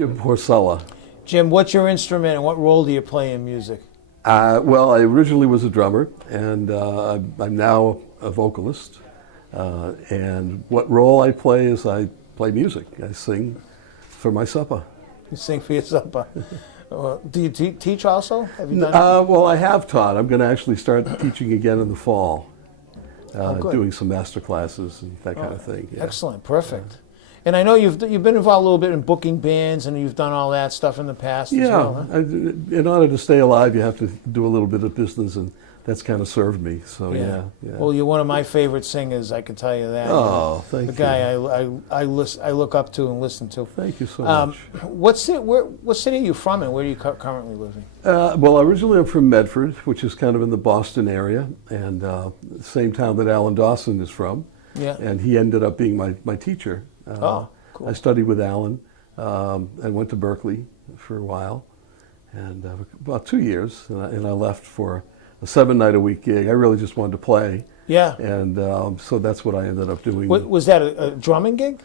Jim Porcella. Jim, what's your instrument and what role do you play in music? Well, I originally was a drummer, and I'm now a vocalist. And what role I play is I play music. I sing for my supper. You sing for your supper. Do you teach also? Have you done Well, I have taught. I'm going to actually start teaching again in the fall, doing some master classes and that kind of thing. Yeah. Excellent, perfect. And I know you've been involved a little bit in booking bands, and you've done all that stuff in the past as well. Huh? In order to stay alive, you have to do a little bit of business, and that's kind of served me. So yeah. Well, you're one of my favorite singers. I can tell you that. Oh, thank you. The guy I look up to and listen to. Thank you so much. What city are you from, and where are you currently living? Well, originally I'm from Medford, which is kind of in the Boston area, and the same town that Alan Dawson is from. Yeah. And he ended up being my teacher. Cool. I studied with Alan. I went to Berkeley for a while, and about 2 years, and I left for a 7-night-a-week gig. I really just wanted to play. Yeah. And so that's what I ended up doing. Was that a drumming gig?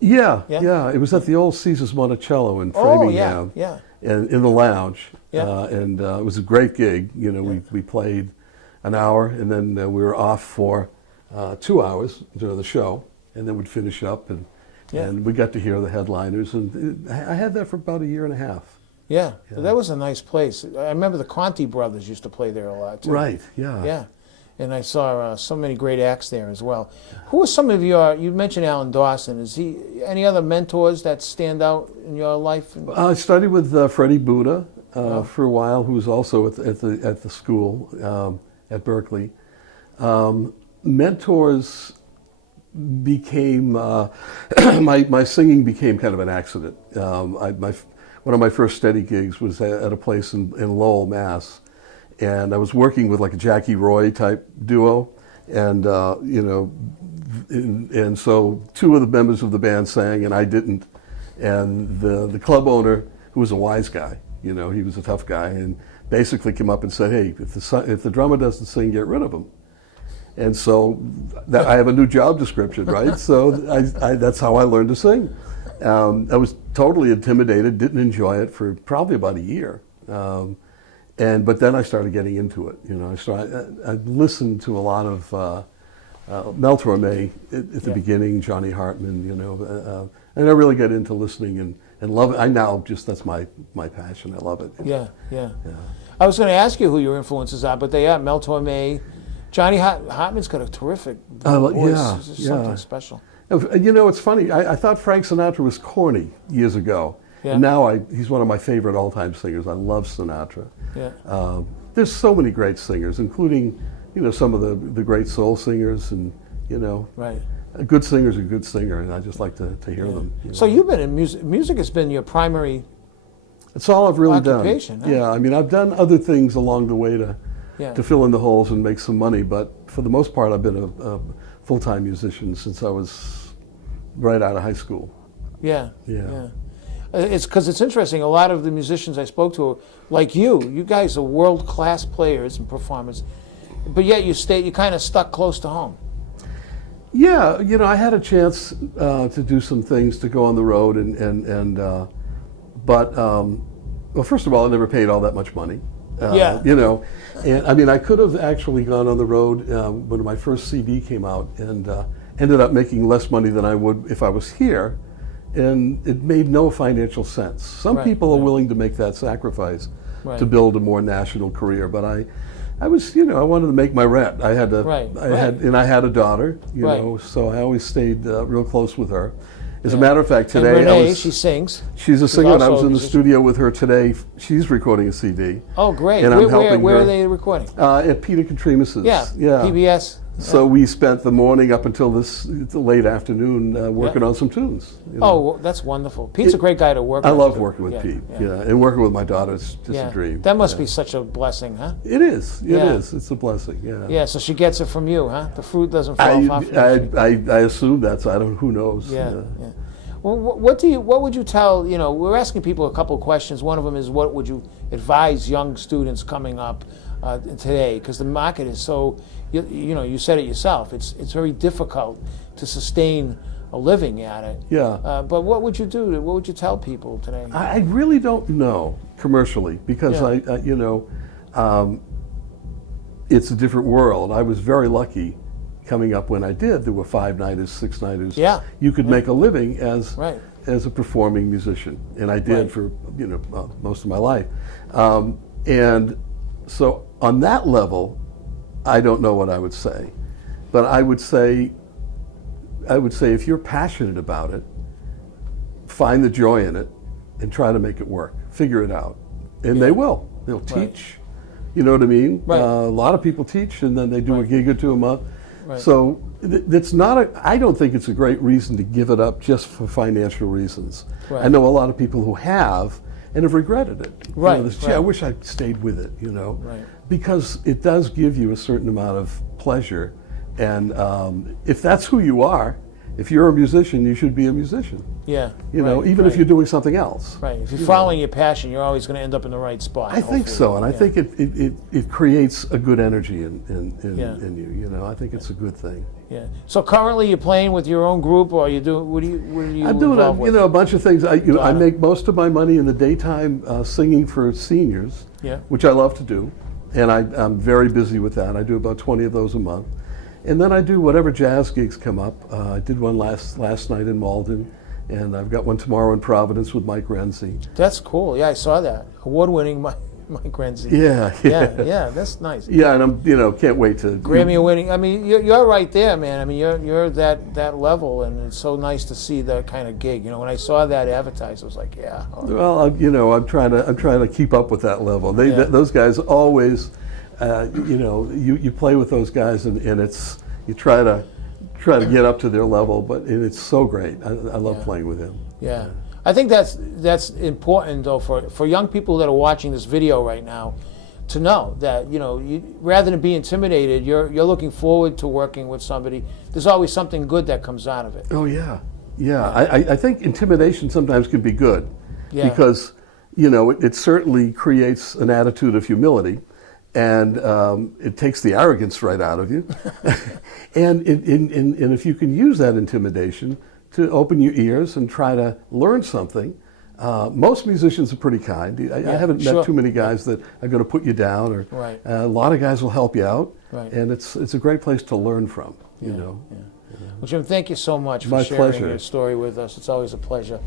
Yeah. It was at the old Caesar's Monticello in Framingham. Yeah. And in the lounge. Yeah. And it was a great gig. You know, we played an hour, and then we were off for 2 hours during the show, and then we'd finish up, and we got to hear the headliners, and I had that for about a year and a half. Yeah. That was a nice place. I remember the Conti brothers used to play there a lot too. Right, yeah. Yeah, and I saw so many great acts there as well. Who are some of you mentioned Alan Dawson. Is he any other mentors that stand out in your life? I studied with Freddie Buddha for a while, who was also at the school at Berkeley. Mentors became my singing became kind of an accident. One of my first steady gigs was at a place in Lowell, Mass, and I was working with like a Jackie Roy type duo, and and so two of the members of the band sang and I didn't, and the club owner, who was a wise guy, he was a tough guy, and basically came up and said, "Hey, if the drummer doesn't sing, get rid of him." And so I have a new job description, right? So that's how I learned to sing. I was totally intimidated, didn't enjoy it for probably about a year. But then I started getting into it. I listened to a lot of Mel Torme at the beginning, Johnny Hartman, and I really got into listening and love it. That's my passion. I love it. Yeah. I was going to ask you who your influences are, but they are Mel Torme. Johnny Hartman's got a terrific voice. It's something special. It's funny. I thought Frank Sinatra was corny years ago. Yeah. And now he's one of my favorite all-time singers. I love Sinatra. Yeah. There's so many great singers, including some of the great soul singers, and right. A good singer's a good singer, and I just like to hear them. So you've been in music. Music has been your primary. It's all I've really occupation, done. Huh? Yeah, I mean, I've done other things along the way to fill in the holes and make some money, but for the most part, I've been a full-time musician since I was right out of high school. Yeah. It's because it's interesting. A lot of the musicians I spoke to, like you guys are world-class players and performers, but yet you kind of stuck close to home. Yeah, I had a chance to do some things, to go on the road, but first of all, I never paid all that much money. And I mean, I could have actually gone on the road when my first CD came out, and ended up making less money than I would if I was here, and it made no financial sense. Some people are willing to make that sacrifice to build a more national career, but I was, I wanted to make my rent. I had I had a daughter, so I always stayed real close with her. As a matter of fact, today and Renee, she sings. She's a singer, and I was in the studio with her today. She's recording a CD. Oh, great! And I'm helping where her. are they recording? At Peter Contrimus's. Yeah. PBS. So we spent the morning up until the late afternoon working on some tunes. Oh, well, that's wonderful. Pete's a great guy to work with. I love working with Pete. And working with my daughter is just a dream. That must be such a blessing, huh? It is. It is. It's a blessing. Yeah. Yeah. So she gets it from you, huh? The fruit doesn't fall off. I assume that's. I don't. Who knows? Yeah. Well, what would you tell? We're asking people a couple of questions. One of them is, what would you advise young students coming up today? Because the market is so. You said it yourself. It's very difficult to sustain a living at it. Yeah. But what would you do? What would you tell people today? I really don't know commercially because Yeah. It's a different world. I was very lucky coming up when I did. There were 5-nighters, 6-nighters. Yeah. You could make a living as Right. as a performing musician, and I did Right. for most of my life. And so on that level, I don't know what I would say, but I would say if you're passionate about it, find the joy in it and try to make it work. Figure it out, and they will. They'll teach. You know what I mean? Right. A lot of people teach, and then they do a gig or two a month. Right. So that's not I don't think it's a great reason to give it up just for financial reasons. Right. I know a lot of people who have and have regretted it. Right, Gee, I wish I'd stayed with it, Right. because it does give you a certain amount of pleasure. And if that's who you are, if you're a musician, you should be a musician. Yeah. Even if you're doing something else. Right. If you're following your passion, you're always going to end up in the right spot. I think so, and I think it creates a good energy in you. I think it's a good thing. Yeah. So currently, you're playing with your own group, or you do? What are you I'm doing involved with? a bunch of things. I make most of my money in the daytime singing for seniors, Yeah. which I love to do, and I'm very busy with that. I do about 20 of those a month, and then I do whatever jazz gigs come up. I did one last night in Malden, and I've got one tomorrow in Providence with Mike Renzi. That's cool. Yeah, I saw that. Award-winning Mike Renzi. Yeah. That's nice. Yeah, and I'm can't wait to Grammy-winning. I mean, you're right there, man. I mean, you're that level, and it's so nice to see that kind of gig. When I saw that advertised, I was like, yeah. Well, I'm trying to keep up with that level. Those guys always, you play with those guys, and it's you try to get up to their level, but it's so great. I love playing with him. Yeah. I think that's important, though, for young people that are watching this video right now, to know that rather than be intimidated, you're looking forward to working with somebody. There's always something good that comes out of it. Oh yeah. I think intimidation sometimes can be good, because it certainly creates an attitude of humility, and it takes the arrogance right out of you. and if you can use that intimidation to open your ears and try to learn something. Most musicians are pretty kind. I haven't met too many guys that are going to put you down, or a lot of guys will help you out, and it's a great place to learn from. Well, Jim, thank you so much for sharing your story with us. It's always a pleasure.